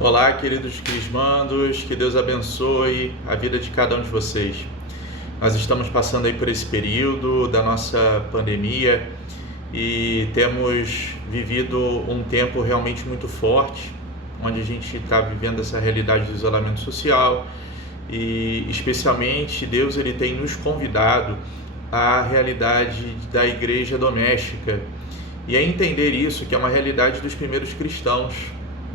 Olá, queridos crismandos, que Deus abençoe a vida de cada um de vocês. Nós estamos passando aí por esse período da nossa pandemia e temos vivido um tempo realmente muito forte, onde a gente está vivendo essa realidade do isolamento social e especialmente Deus ele tem nos convidado à realidade da igreja doméstica e a entender isso, que é uma realidade dos primeiros cristãos.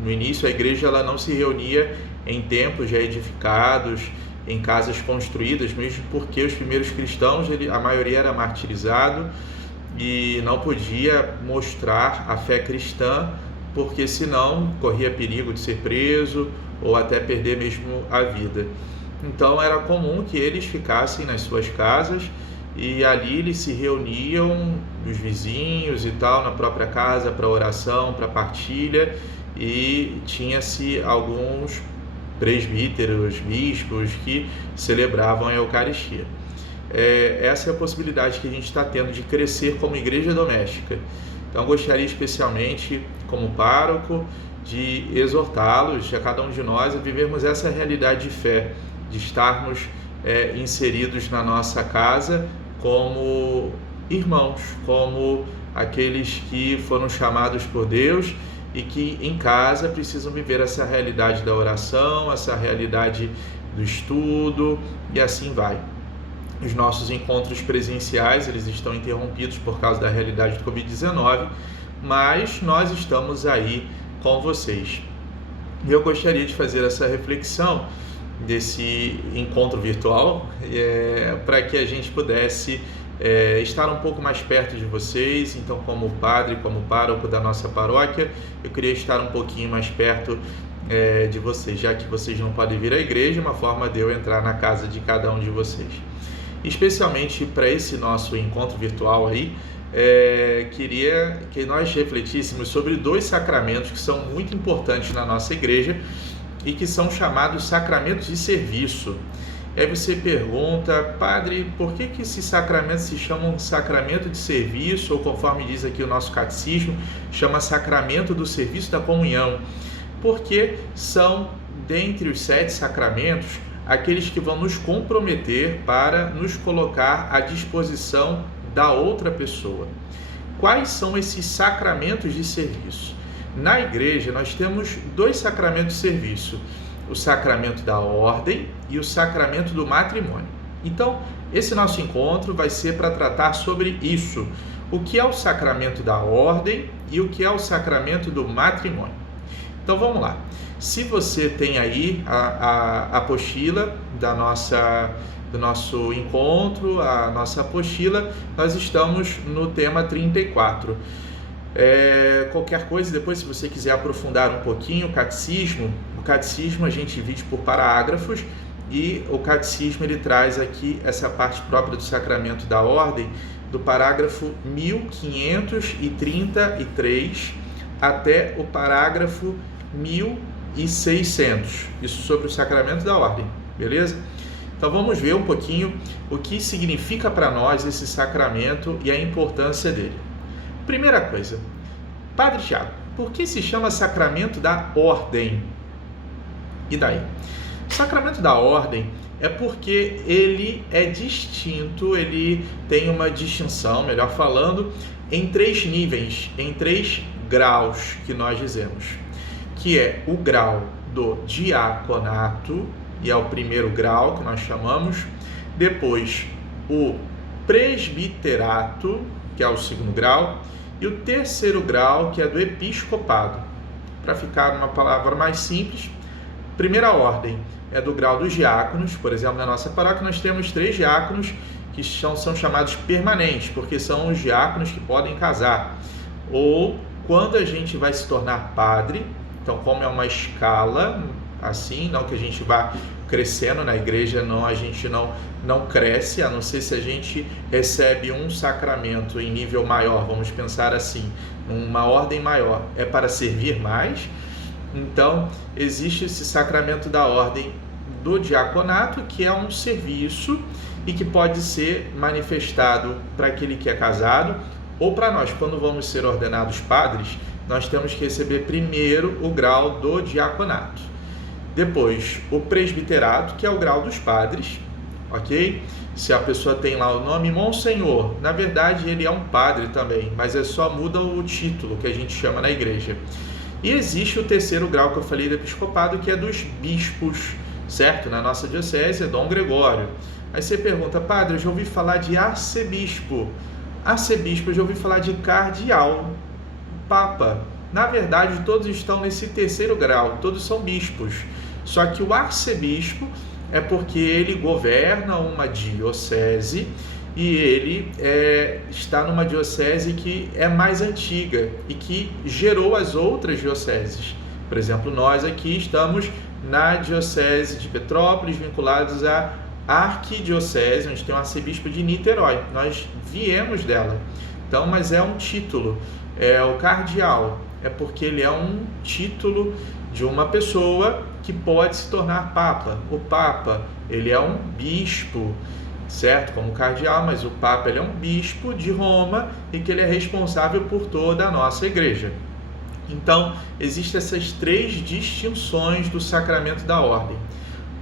No início, a igreja ela não se reunia em templos já edificados, em casas construídas, mesmo porque os primeiros cristãos, a maioria era martirizado e não podia mostrar a fé cristã, porque senão corria perigo de ser preso ou até perder mesmo a vida. Então era comum que eles ficassem nas suas casas e ali eles se reuniam, os vizinhos e tal, na própria casa para oração, para partilha, e tinha-se alguns presbíteros, bispos que celebravam a Eucaristia. Essa é a possibilidade que a gente está tendo de crescer como igreja doméstica. Então gostaria especialmente, como pároco, de exortá-los, a cada um de nós, a vivermos essa realidade de fé, de estarmos inseridos na nossa casa como irmãos, como aqueles que foram chamados por Deus e que em casa precisam viver essa realidade da oração, essa realidade do estudo e assim vai. Os nossos encontros presenciais, eles estão interrompidos por causa da realidade do Covid-19, mas nós estamos aí com vocês. E eu gostaria de fazer essa reflexão desse encontro virtual para que a gente pudesse estar um pouco mais perto de vocês. Então, como padre, como pároco da nossa paróquia, eu queria estar um pouquinho mais perto de vocês, já que vocês não podem vir à igreja, uma forma de eu entrar na casa de cada um de vocês. Especialmente para esse nosso encontro virtual aí, queria que nós refletíssemos sobre dois sacramentos que são muito importantes na nossa igreja e que são chamados sacramentos de serviço. Aí você pergunta, padre, por que esses sacramentos se chamam sacramento de serviço, ou conforme diz aqui o nosso catecismo, chama sacramento do serviço da comunhão? Porque são, dentre os 7 sacramentos, aqueles que vão nos comprometer para nos colocar à disposição da outra pessoa. Quais são esses sacramentos de serviço? Na igreja, nós temos 2 sacramentos de serviço, o sacramento da ordem e o sacramento do matrimônio. Então, esse nosso encontro vai ser para tratar sobre isso, o que é o sacramento da ordem e o que é o sacramento do matrimônio. Então, vamos lá. Se você tem aí a apostila do nosso encontro, a nossa apostila, nós estamos no tema 34. Qualquer coisa, depois, se você quiser aprofundar um pouquinho o catecismo a gente divide por parágrafos e o catecismo ele traz aqui essa parte própria do sacramento da ordem, do parágrafo 1533 até o parágrafo 1600, isso sobre o sacramento da ordem, beleza? Então vamos ver um pouquinho o que significa para nós esse sacramento e a importância dele. Primeira coisa, Padre Tiago, por que se chama sacramento da ordem? E daí? O sacramento da ordem é porque ele é distinto, ele tem uma distinção, melhor falando, em 3 níveis, em 3 graus que nós dizemos, que é o grau do diaconato, e é o primeiro grau que nós chamamos, depois o presbiterato, que é o 2º grau, e o 3º grau, que é do episcopado. Para ficar numa palavra mais simples, primeira ordem é do grau dos diáconos. Por exemplo, na nossa paróquia nós temos 3 diáconos que são chamados permanentes, porque são os diáconos que podem casar. Ou quando a gente vai se tornar padre, então como é uma escala, assim, não que a gente vá crescendo na igreja, não, a gente não cresce, a não ser se a gente recebe um sacramento em nível maior, vamos pensar assim, uma ordem maior, é para servir mais. Então, existe esse sacramento da ordem do diaconato, que é um serviço e que pode ser manifestado para aquele que é casado ou para nós, quando vamos ser ordenados padres, nós temos que receber primeiro o grau do diaconato. Depois, o presbiterato, que é o grau dos padres, ok? Se a pessoa tem lá o nome Monsenhor, na verdade ele é um padre também, mas só muda o título que a gente chama na igreja. E existe o terceiro grau que eu falei do episcopado, que é dos bispos, certo? Na nossa diocese é Dom Gregório. Aí você pergunta, padre, eu já ouvi falar de arcebispo. Arcebispo, eu já ouvi falar de cardeal, papa. Na verdade, todos estão nesse terceiro grau, todos são bispos. Só que o arcebispo é porque ele governa uma diocese e ele está numa diocese que é mais antiga e que gerou as outras dioceses. Por exemplo, nós aqui estamos na diocese de Petrópolis, vinculados à arquidiocese, onde tem o arcebispo de Niterói. Nós viemos dela. Então, mas é um título. O cardeal é porque ele é um título de uma pessoa que pode se tornar papa. O papa, ele é um bispo, certo? Como cardeal, mas o papa, ele é um bispo de Roma e que ele é responsável por toda a nossa igreja. Então, existem essas três distinções do sacramento da ordem.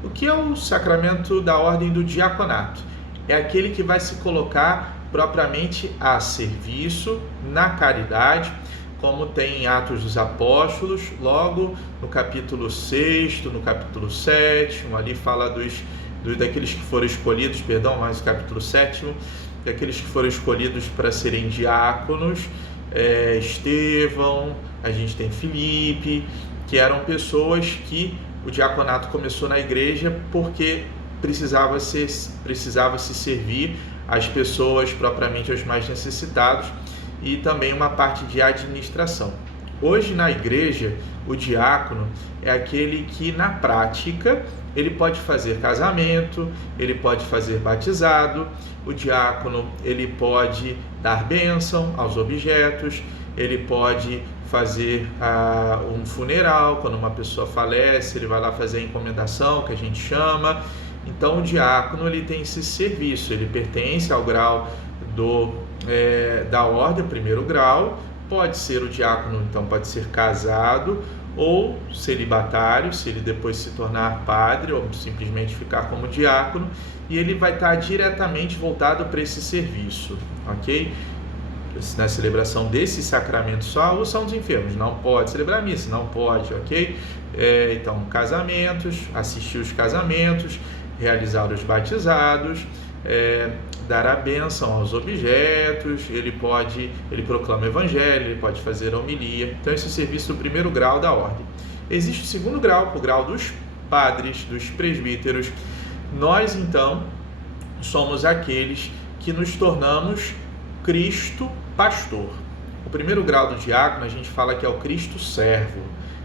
O que é o sacramento da ordem do diaconato? É aquele que vai se colocar propriamente a serviço, na caridade, como tem em Atos dos Apóstolos, logo no capítulo 6, no capítulo 7, ali fala daqueles que foram escolhidos, mais o capítulo 7, daqueles que foram escolhidos para serem diáconos, Estevão, a gente tem Filipe, que eram pessoas que o diaconato começou na igreja porque precisava se servir às pessoas, propriamente aos mais necessitados, e também uma parte de administração. Hoje na igreja, o diácono é aquele que na prática ele pode fazer casamento, ele pode fazer batizado, o diácono ele pode dar bênção aos objetos, ele pode fazer um funeral, quando uma pessoa falece, ele vai lá fazer a encomendação, que a gente chama. Então o diácono ele tem esse serviço, ele pertence ao grau da ordem, o primeiro grau. Pode ser o diácono, então pode ser casado ou celibatário, se ele depois se tornar padre ou simplesmente ficar como diácono, e ele vai estar diretamente voltado para esse serviço, ok? Na celebração desse sacramento só, ou são dos enfermos, não pode celebrar missa, não pode, ok? Então, casamentos, assistir os casamentos, realizar os batizados, dar a bênção aos objetos, ele proclama o evangelho, ele pode fazer a homilia. Então esse é o serviço do primeiro grau da ordem. Existe o segundo grau, o grau dos padres, dos presbíteros. Nós então somos aqueles que nos tornamos Cristo pastor. O primeiro grau do diácono a gente fala que é o Cristo servo,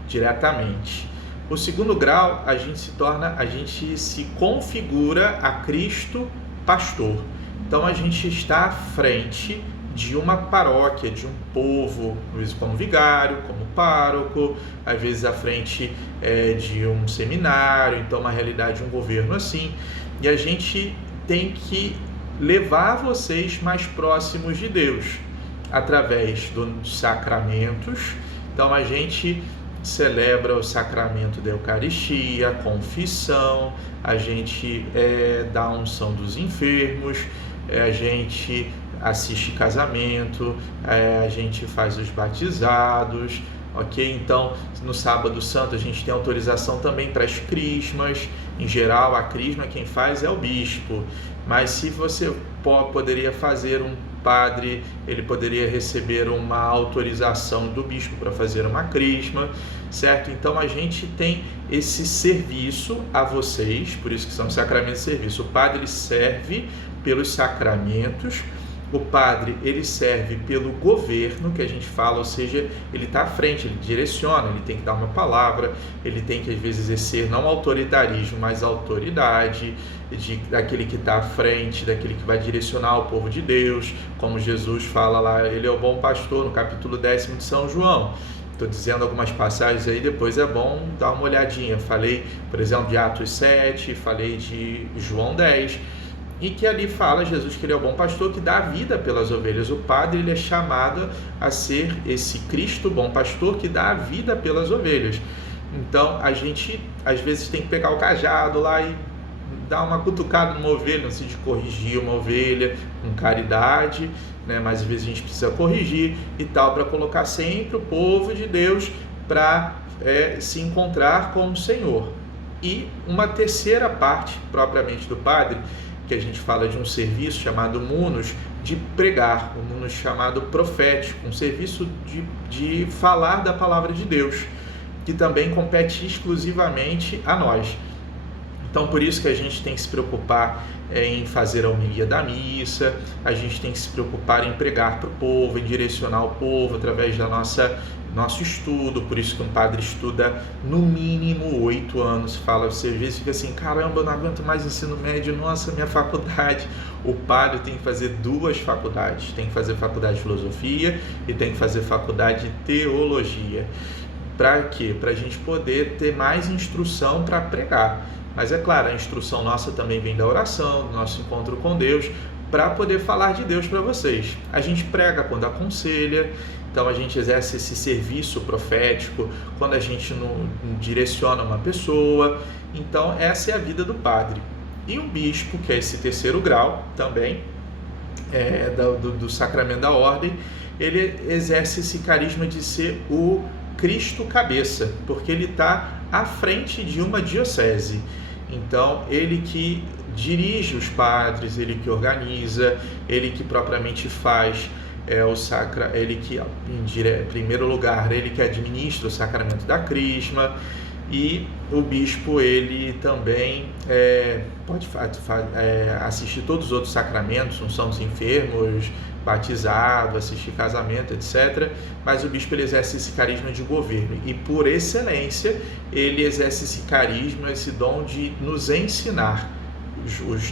diretamente. O segundo grau a gente se configura a Cristo pastor. Então a gente está à frente de uma paróquia, de um povo, às vezes como vigário, como pároco, às vezes à frente de um seminário, então uma realidade, um governo assim. E a gente tem que levar vocês mais próximos de Deus, através dos sacramentos. Então a gente celebra o sacramento da Eucaristia, a confissão, a gente dá a unção dos enfermos, a gente assiste casamento, a gente faz os batizados, ok? Então, no Sábado Santo a gente tem autorização também para as crismas. Em geral, a crisma quem faz é o bispo, mas se você poderia fazer um padre, ele poderia receber uma autorização do bispo para fazer uma crisma, certo? Então a gente tem esse serviço a vocês, por isso que são sacramentos de serviço. O padre ele serve pelos sacramentos, o padre ele serve pelo governo, que a gente fala, ou seja, ele está à frente, ele direciona, ele tem que dar uma palavra, ele tem que às vezes exercer não autoritarismo, mas autoridade, daquele que está à frente, daquele que vai direcionar o povo de Deus, como Jesus fala lá, ele é o bom pastor, no capítulo 10 de São João. Estou dizendo algumas passagens aí, depois é bom dar uma olhadinha. Falei, por exemplo, de Atos 7, falei de João 10, e que ali fala Jesus que ele é o bom pastor que dá a vida pelas ovelhas. O padre, ele é chamado a ser esse Cristo bom pastor que dá a vida pelas ovelhas. Então a gente às vezes tem que pegar o cajado lá e dar uma cutucada numa ovelha, no sentido de corrigir uma ovelha com caridade, né? Mas às vezes a gente precisa corrigir e tal, para colocar sempre o povo de Deus para se encontrar com o Senhor. E uma terceira parte propriamente do padre, que a gente fala de um serviço chamado munus, de pregar, um munus chamado profético, um serviço de falar da palavra de Deus, que também compete exclusivamente a nós. Então, por isso que a gente tem que se preocupar em fazer a homilia da missa, a gente tem que se preocupar em pregar para o povo, em direcionar o povo através da nosso estudo. Por isso que um padre estuda no mínimo 8 anos. Você às vezes fica assim, caramba, eu não aguento mais ensino médio, nossa, minha faculdade. O padre tem que fazer 2 faculdades, tem que fazer faculdade de filosofia e tem que fazer faculdade de teologia. Para quê? Para a gente poder ter mais instrução para pregar. Mas é claro, a instrução nossa também vem da oração, do nosso encontro com Deus, para poder falar de Deus para vocês. A gente prega quando aconselha, então a gente exerce esse serviço profético quando a gente não direciona uma pessoa. Então essa é a vida do padre. E o bispo, que é esse terceiro grau também, do sacramento da ordem, ele exerce esse carisma de ser o Cristo cabeça, porque ele está à frente de uma diocese. Então, ele que dirige os padres, ele que organiza, ele que propriamente faz ele que, em primeiro lugar, ele que administra o sacramento da crisma, e o bispo, ele também pode assistir todos os outros sacramentos, unção dos enfermos, batizado, assistir casamento, etc. Mas o bispo, ele exerce esse carisma de governo e, por excelência, ele exerce esse carisma, esse dom de nos ensinar.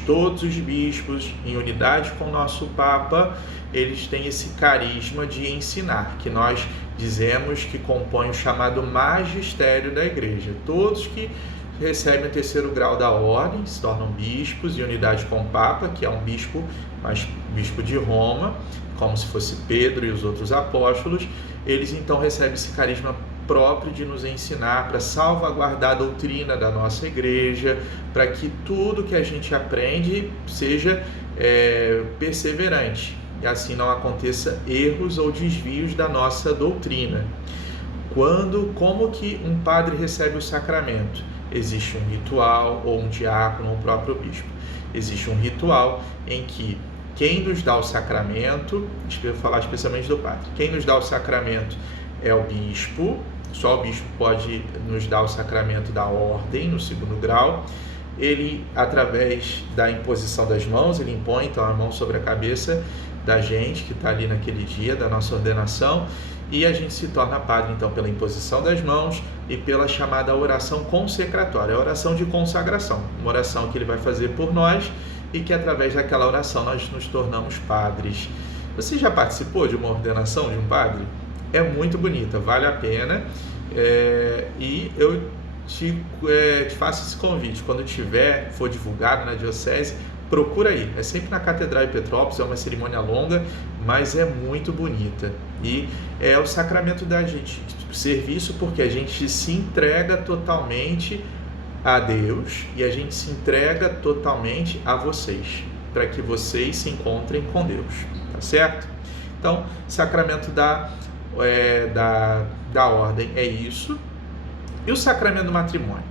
Todos os bispos, em unidade com o nosso Papa, eles têm esse carisma de ensinar, que nós dizemos que compõe o chamado magistério da Igreja. Todos que recebem o terceiro grau da ordem se tornam bispos, em unidade com o Papa, que é um bispo, mas bispo de Roma, como se fosse Pedro e os outros apóstolos. Eles então recebem esse carisma próprio de nos ensinar para salvaguardar a doutrina da nossa igreja, para que tudo que a gente aprende seja perseverante e assim não aconteça erros ou desvios da nossa doutrina. Como que um padre recebe o sacramento? Existe um ritual, ou um diácono, ou o próprio bispo. Existe um ritual em que quem nos dá o sacramento, eu vou falar especialmente do padre, quem nos dá o sacramento é o bispo. Só o bispo pode nos dar o sacramento da ordem, no segundo grau. Ele, através da imposição das mãos, ele impõe então a mão sobre a cabeça da gente que está ali naquele dia da nossa ordenação, e a gente se torna padre então pela imposição das mãos e pela chamada oração consecratória, a oração de consagração, uma oração que ele vai fazer por nós e que através daquela oração nós nos tornamos padres. Você já participou de uma ordenação de um padre? É muito bonita, vale a pena, e eu te faço esse convite. Quando for divulgado na diocese, procura aí. É sempre na Catedral de Petrópolis, é uma cerimônia longa, mas é muito bonita. E é o sacramento da gente, serviço, porque a gente se entrega totalmente a Deus e a gente se entrega totalmente a vocês, para que vocês se encontrem com Deus, tá certo? Então, sacramento da ordem é isso. E o sacramento do matrimônio?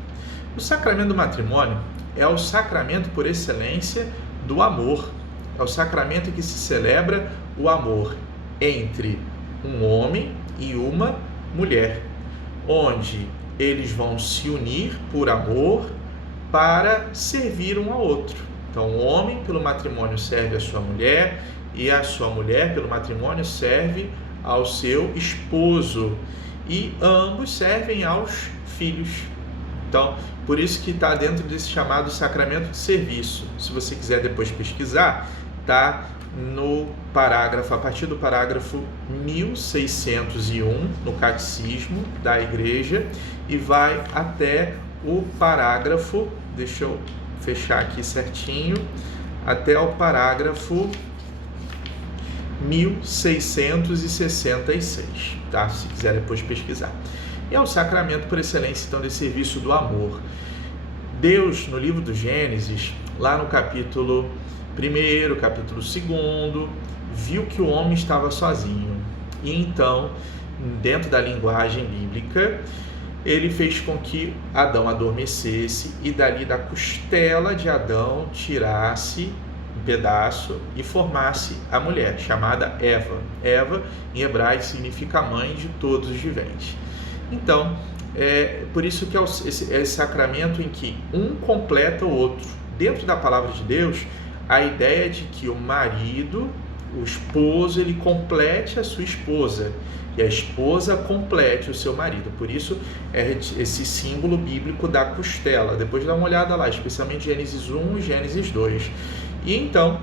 O sacramento do matrimônio é o sacramento por excelência do amor. É o sacramento que se celebra o amor entre um homem e uma mulher, onde eles vão se unir por amor para servir um ao outro. Então, o homem pelo matrimônio serve a sua mulher e a sua mulher pelo matrimônio serve ao seu esposo, e ambos servem aos filhos. Então, por isso que está dentro desse chamado sacramento de serviço. Se você quiser depois pesquisar, está no parágrafo, a partir do parágrafo 1601 no Catecismo da Igreja, e vai até o parágrafo, deixa eu fechar aqui certinho, até o parágrafo 1666, tá? Se quiser depois pesquisar. E é o sacramento por excelência, então, desse serviço do amor. Deus, no livro do Gênesis, lá no capítulo 1º, capítulo 2º, viu que o homem estava sozinho. E então, dentro da linguagem bíblica, ele fez com que Adão adormecesse e dali da costela de Adão tirasse um pedaço e formasse a mulher, chamada Eva. Eva, em hebraico, significa mãe de todos os viventes. Então, por isso que é esse sacramento em que um completa o outro. Dentro da palavra de Deus, a ideia de que o marido, o esposo, ele complete a sua esposa e a esposa complete o seu marido. Por isso, esse símbolo bíblico da costela. Depois dá uma olhada lá, especialmente Gênesis 1 e Gênesis 2. E então,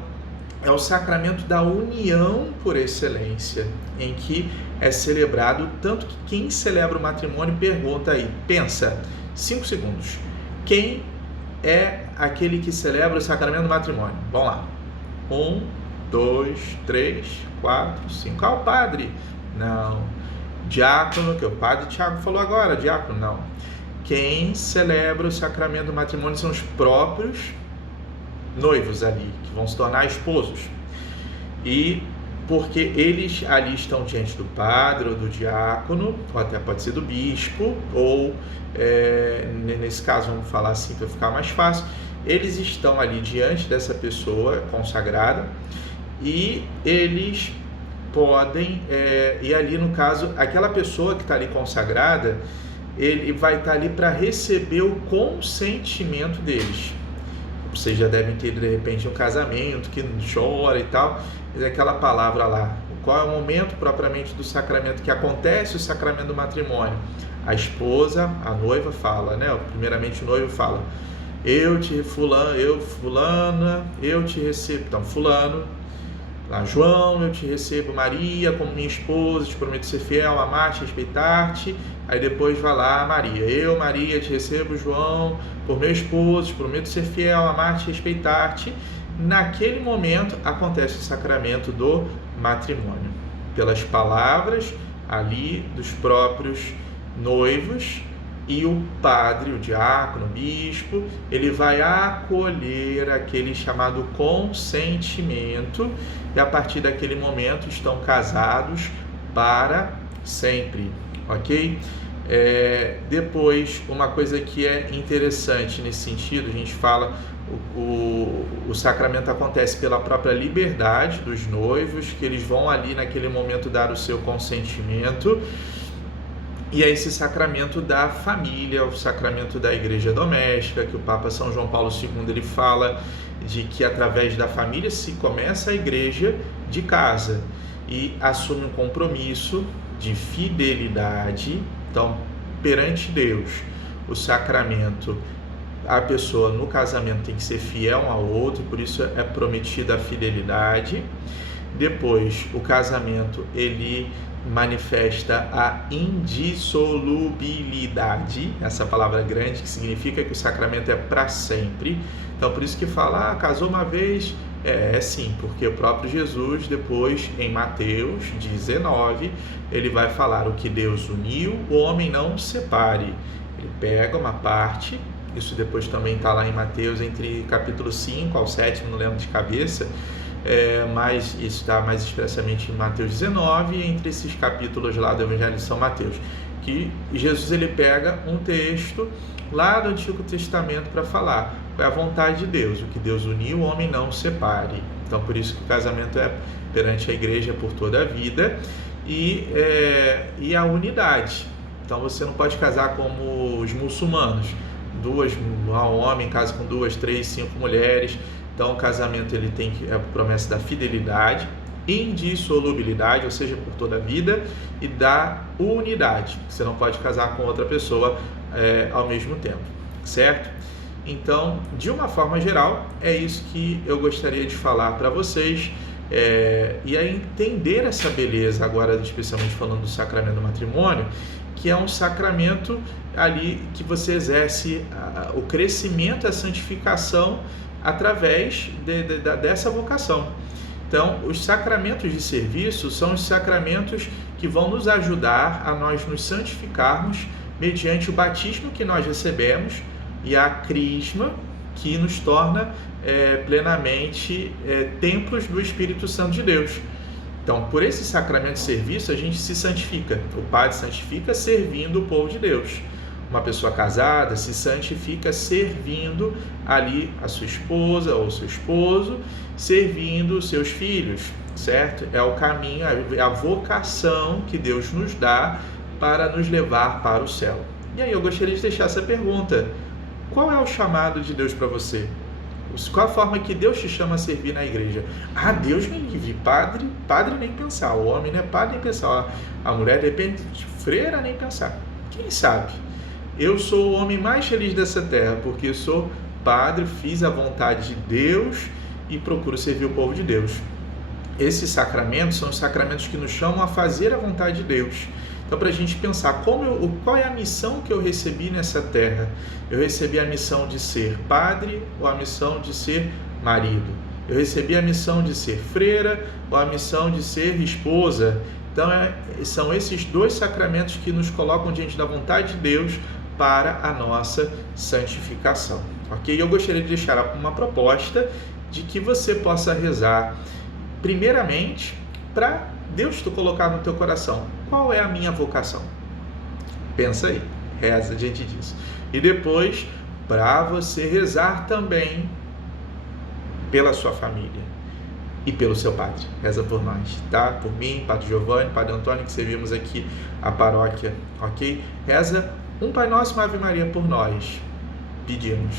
é o sacramento da união por excelência, em que é celebrado, tanto que quem celebra o matrimônio pergunta aí, pensa, 5 segundos, quem é aquele que celebra o sacramento do matrimônio? Vamos lá. 1, 2, 3, 4, 5. Ah, o padre? Não. Diácono, que o padre Tiago falou agora, diácono? Não. Quem celebra o sacramento do matrimônio são os próprios noivos ali, que vão se tornar esposos. E porque eles ali estão diante do padre ou do diácono, ou até pode ser do bispo, ou nesse caso vamos falar assim para ficar mais fácil, eles estão ali diante dessa pessoa consagrada e eles podem, e ali no caso, aquela pessoa que está ali consagrada, ele vai estar ali para receber o consentimento deles. Vocês já devem ter, de repente, um casamento que chora e tal, mas é aquela palavra lá, qual é o momento propriamente do sacramento que acontece o sacramento do matrimônio? A esposa, a noiva fala, né? Primeiramente o noivo fala, eu te recebo, então fulano, lá, João, eu te recebo, Maria, como minha esposa, te prometo ser fiel, amar-te, respeitar-te. Aí depois vai lá, Maria, eu, Maria, te recebo, João, por meu esposo, te prometo ser fiel, amar-te, respeitar-te. Naquele momento acontece o sacramento do matrimônio, pelas palavras ali dos próprios noivos, e o padre, o diácono, o bispo, ele vai acolher aquele chamado consentimento, e a partir daquele momento estão casados para sempre, ok? Depois, uma coisa que é interessante nesse sentido, a gente fala, o sacramento acontece pela própria liberdade dos noivos, que eles vão ali naquele momento dar o seu consentimento. E é esse sacramento da família, o sacramento da igreja doméstica, que o Papa São João Paulo II ele fala de que através da família se começa a igreja de casa e assume um compromisso de fidelidade. Então, perante Deus, o sacramento, a pessoa no casamento tem que ser fiel um ao outro, por isso é prometida a fidelidade. Depois, o casamento, ele manifesta a indissolubilidade, essa palavra grande que significa que o sacramento é para sempre. Então por isso que fala, casou uma vez, sim, porque o próprio Jesus depois em Mateus 19, ele vai falar o que Deus uniu, o homem não separe. Ele pega uma parte, isso depois também está lá em Mateus, entre capítulo 5 ao 7, não lembro de cabeça, mas isso está mais expressamente em Mateus 19, entre esses capítulos lá do Evangelho de São Mateus, que Jesus ele pega um texto lá do Antigo Testamento para falar qual é a vontade de Deus, o que Deus uniu, o homem não separe. Então por isso que o casamento é perante a igreja por toda a vida, e a unidade. Então você não pode casar como os muçulmanos, um homem casa com 2, 3, 5 mulheres. Então o casamento ele tem a promessa da fidelidade, indissolubilidade, ou seja, por toda a vida, e da unidade. Você não pode casar com outra pessoa ao mesmo tempo, certo? Então, de uma forma geral, é isso que eu gostaria de falar para vocês, e aí entender essa beleza agora, especialmente falando do sacramento do matrimônio, que é um sacramento ali que você exerce o crescimento, a santificação através dessa vocação. Então, os sacramentos de serviço são os sacramentos que vão nos ajudar a nós nos santificarmos mediante o batismo que nós recebemos e a crisma que nos torna plenamente templos do Espírito Santo de Deus. Então, por esse sacramento de serviço, a gente se santifica. O padre santifica servindo o povo de Deus. Uma pessoa casada se santifica servindo ali a sua esposa ou seu esposo, servindo os seus filhos, certo? É o caminho, é a vocação que Deus nos dá para nos levar para o céu. E aí eu gostaria de deixar essa pergunta: qual é o chamado de Deus para você? Qual a forma que Deus te chama a servir na igreja? Ah, Deus me livre, padre nem pensar, o homem, né? Padre nem pensar, a mulher, de repente, freira nem pensar. Quem sabe? Eu sou o homem mais feliz dessa terra, porque sou padre, fiz a vontade de Deus e procuro servir o povo de Deus. Esses sacramentos são os sacramentos que nos chamam a fazer a vontade de Deus. Então, para a gente pensar qual é a missão que eu recebi nessa terra? Eu recebi a missão de ser padre ou a missão de ser marido? Eu recebi a missão de ser freira ou a missão de ser esposa? Então, são esses dois sacramentos que nos colocam diante da vontade de Deus para a nossa santificação. Ok? Eu gostaria de deixar uma proposta de que você possa rezar, primeiramente, para Deus te colocar no teu coração: qual é a minha vocação? Pensa aí, reza diante disso. E depois, para você rezar também pela sua família e pelo seu padre. Reza por nós, tá? Por mim, Padre Giovanni, Padre Antônio, que servimos aqui a paróquia, ok? Reza um Pai Nosso, uma Ave Maria por nós. Pedimos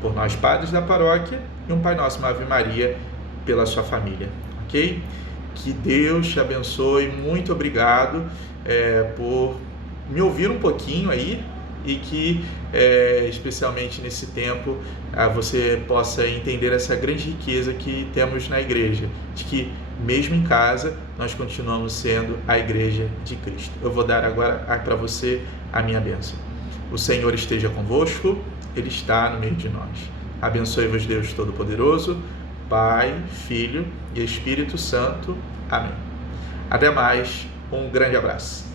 por nós, padres da paróquia, e um Pai Nosso, uma Ave Maria pela sua família, ok? Que Deus te abençoe. Muito obrigado por me ouvir um pouquinho aí, e que especialmente nesse tempo você possa entender essa grande riqueza que temos na igreja, de que mesmo em casa nós continuamos sendo a igreja de Cristo. Eu vou dar agora para você a minha bênção. O Senhor esteja convosco, Ele está no meio de nós. Abençoe-vos Deus Todo-Poderoso, Pai, Filho e Espírito Santo. Amém. Até mais, um grande abraço.